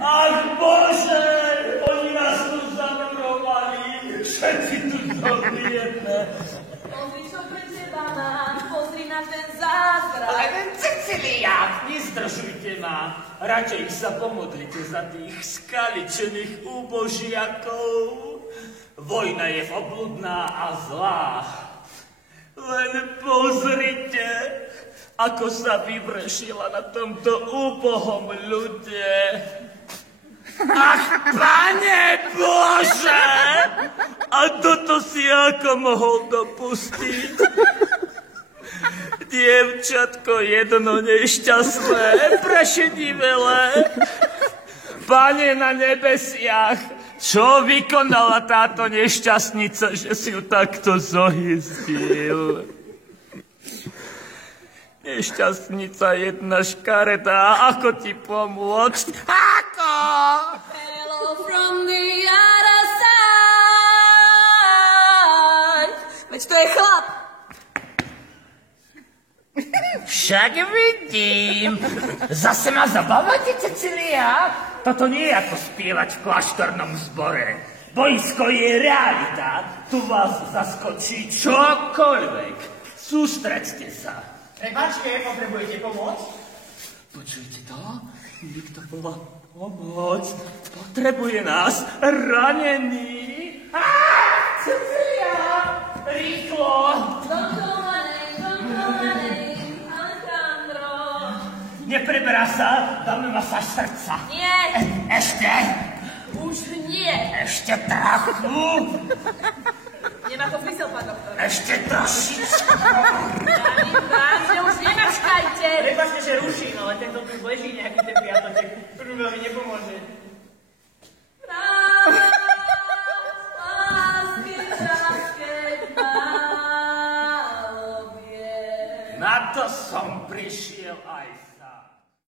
Ach Bože, oni nás tu zamurovali, všetci tu dobiedne. Pozri, čo pre teba mám, pozri na ten zázrak. Ale ten Cecilia, nezdržujte ma, radšej sa pomodlite za tých skaličených úbožiakov. Vojna je obludná a zlá. Len pozrite, ako sa vyvršila na tomto úbohom ľude. Ach, Pane Bože! A toto si ako mohol dopustiť? Dievčatko jedno nešťastné, prešedivelé. Pane na nebesiach, čo vykonala táto nešťastnica, že si ju takto zohyzdil? Nešťastnica jedna škaredá, ako ti pomôcť? Ako? Hello from the other side. Veď to je chlap. Však vidím. Zase ma zabávate, Cecilia? Toto nie je ako spievať v kláštornom zbore. Boisko je realita. Tu vás zaskočí čokoľvek. Sústreďte sa. Prepačte, potrebujete pomôcť? Počujte to? Niekto volá pomoc. Potrebuje nás ranený. Cecilia! Rýchlo! Don't call my name, Alejandro. Nepreberá sa, dáme masáž srdca. Nie, Ešte? už nie. Ešte trochu. Nemá to zmysel, pán doktor. Ešte trošičku. Vám, že už nemačkajte. Prepačte, že ruším, ale tento tu leží nejaký ten piatoček, ktorý veľmi nepomôže. Na to som prišiel aj